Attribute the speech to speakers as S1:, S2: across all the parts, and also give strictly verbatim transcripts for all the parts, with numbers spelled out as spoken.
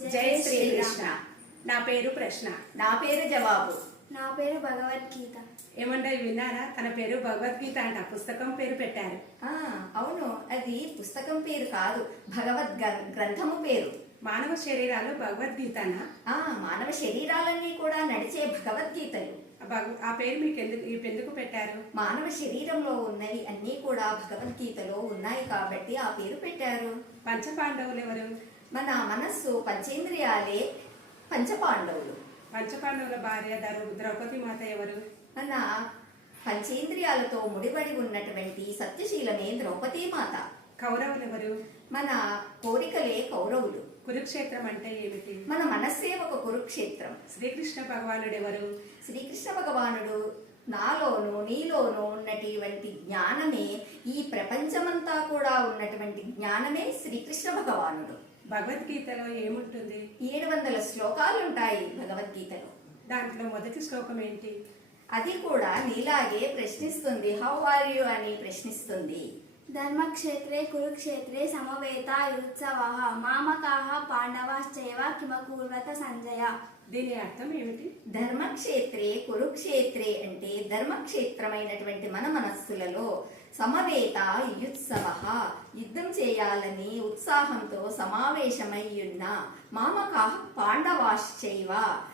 S1: జై శ్రీకృష్ణ. నా పేరు ప్రశ్న.
S2: నా పేరు జవాబు.
S3: నా పేరు భగవద్గీత.
S1: ఏమంటే విన్నారా? తన పేరు భగవద్గీత అంట. పుస్తకం పేరు పెట్టారు.
S2: ఆ అవును, అది పుస్తకం పేరు కాదు, భగవద్ గ్రంథము పేరు.
S1: మానవ శరీరాలు భగవద్గీతనా?
S2: ఆ మానవ శరీరాలన్నీ కూడా నడిచే భగవద్గీతలు.
S1: ఆ పేరు మీకు ఎందుకు ఎందుకు పెట్టారు?
S2: మానవ శరీరంలో ఉన్నవి అన్నీ కూడా భగవద్గీతలో ఉన్నాయి కాబట్టి ఆ పేరు పెట్టారు.
S1: పంచపాండవులు ఎవరు?
S2: మన మనస్సు పంచేంద్రియాలే పంచపాండవులు.
S1: పంచపాండవుల భార్య ద్రౌపది మాత ఎవరు?
S2: మన పంచేంద్రియాలతో ముడిపడి ఉన్నటువంటి సత్యశీలమే ద్రౌపది మాత.
S1: కౌరవులు ఎవరు?
S2: మన కోరికలే కౌరవులు.
S1: కురుక్షేత్రం అంటే ఏమిటి?
S2: మన మనస్సే ఒక కురుక్షేత్రం.
S1: శ్రీకృష్ణ భగవానుడు ఎవరు?
S2: శ్రీకృష్ణ భగవానుడు నాలోను నీలోను ఉన్నటువంటి జ్ఞానమే, ఈ ప్రపంచమంతా కూడా ఉన్నటువంటి జ్ఞానమే శ్రీకృష్ణ భగవానుడు.
S1: భగవద్గీతలో ఏముంటుంది?
S2: ఏడు వందల శ్లోకాలు ఉంటాయి భగవద్గీతలో.
S1: దాంట్లో మొదటి శ్లోకం ఏంటి?
S2: అది కూడా నీలాగే ప్రశ్నిస్తుంది. హౌ ఆర్ యు అని ప్రశ్నిస్తుంది.
S3: ధర్మక్షేత్రే కురుక్షేత్రే సమవేతాయుత్సవః మామకాః పాండవాశ్చైవ కిమకుర్వత సంజయ.
S1: దీని అర్థం ఏమిటి?
S2: ధర్మక్షేత్రే కురుక్షేత్రే అంటే ధర్మక్షేత్రమైనటువంటి మన మనస్సులలో సమవేత యుత్సవః యుద్ధం చేయాలని ఉత్సాహంతో సమావేశమయ్యున్న మామకాః పాండవాశ్చైవ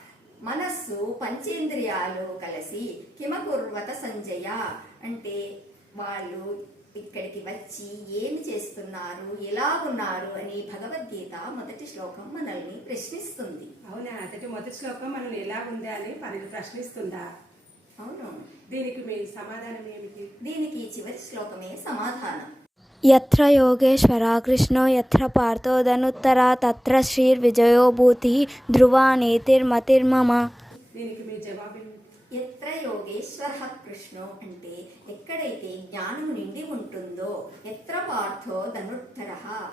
S2: మనస్సు పంచేంద్రియాలు కలిసి కిమకుర్వత సంజయ అంటే వాళ్ళు ఇక్కడికి వచ్చి ఏమి చేస్తున్నారు, ఎలా ఉన్నారు అని భగవద్గీత మొదటి శ్లోకం మనల్ని ప్రశ్నిస్తుంది.
S1: అవునా? అతడి మొదటి శ్లోకం మనల్ని ఎలా ఉంది అని ప్రశ్నిస్తుందా?
S2: అవును.
S1: దీనికి మీ సమాధానం ఏమిటి?
S2: దీనికి చివరి శ్లోకమే సమాధానం.
S3: యత్ర యోగేశ్వర కృష్ణో యత్ర పార్థో ధనుత్తర తత్ర శ్రీర్విజయో భూతి ధ్రువా నీతిర్మతిర్మమ.
S1: దీనికి మీ జవాబు ఏమిటి?
S2: ఎత్ర యోగేశ్వర కృష్ణో అంటే ఎక్కడైతే జ్ఞానం నిండి ఉంటుందో, ఎత్ర పార్థో ధనుత్తర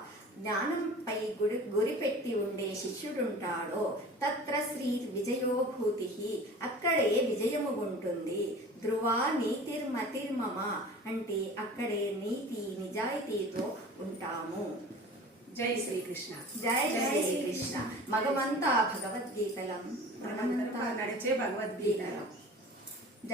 S2: జ్ఞానంపై గురి గురిపెట్టి ఉండే శిష్యుడుంటాడో, తత్ర శ్రీ విజయోభూతి అక్కడే విజయము ఉంటుంది. ధ్రువా నీతిర్మతిర్మమ అంటే అక్కడే నీతి నిజాయితీతో ఉంటాము.
S1: జై శ్రీకృష్ణ.
S2: జై జై శ్రీకృష్ణ. మగమంతా భగవద్గీతలం, మనమంతా
S1: నడిచే భగవద్గీతలం.